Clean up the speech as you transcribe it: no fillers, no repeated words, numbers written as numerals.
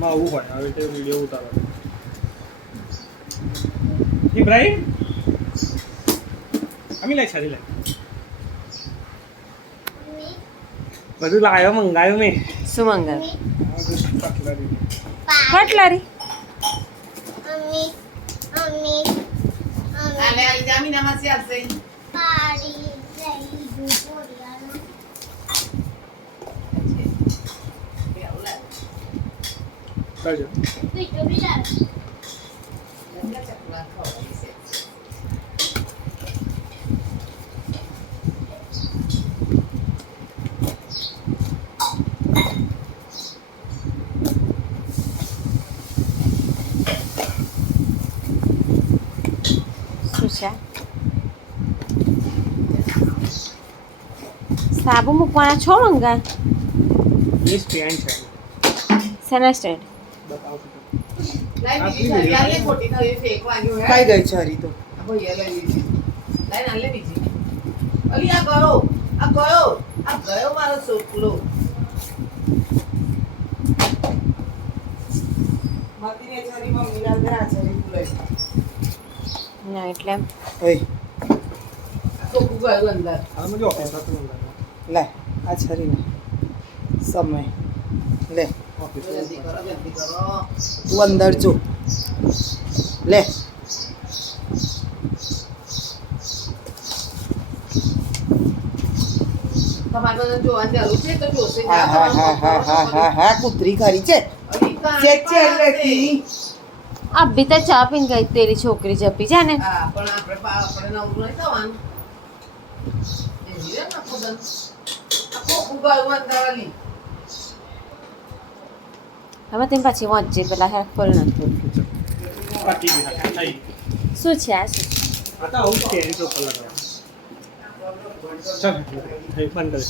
એમાં આવું હોય આવી રીતે વિડીયો ઉતારો ઇબ્રાહિમ અમી લે છરી લે બધું લાયો મંગાયું મેં શું મંગાવ્યું કટલરી કટલારી Ale જામી નમાસી આપશે કરજો શું છે સાબુ મૂકવાના છો મંગા પ્લીઝ સ્ટેન્ડ છે શેના સ્ટેન્ડ બતાવો લાઈ બીજી સારી આલે ખોટી થવી ફેક વાગ્યો હે ખાઈ ગઈ છે હરી તો આ ભઈ લઈ લીધી લાઈ નાલે બીજી અલી આ ગયો મારો છોકરો માતીને છરી મમ્મી ના ઘર આ છરી લઈ ના એટલે ઓય છોકરું ગયું અંદર આ મને ઓફિસ હતું લે આ છરી ને સમય લે ઓફિસ જલ્દી કરો તું અંદર જો લે તમારે તો જોવાની જરૂર છે તો જોશે હા હા હા હા હા હા હા કૂતરી ખરી છે ચેક છે લેતી અભી તો ચા પીને ગઈ તેરી છોકરી જપી છે ને હા પણ આપણે નવરું નહીં થવાનું એ જીરે ના ખોદન આખો ગયું અંદર અલી હવે તેમ પછી વાંચજે પેલા હેલ્પ કરી નાખ્યું પાટી બી હતા થઈ શું છે આ શું आता आउट के तो कलर चल બંધ कर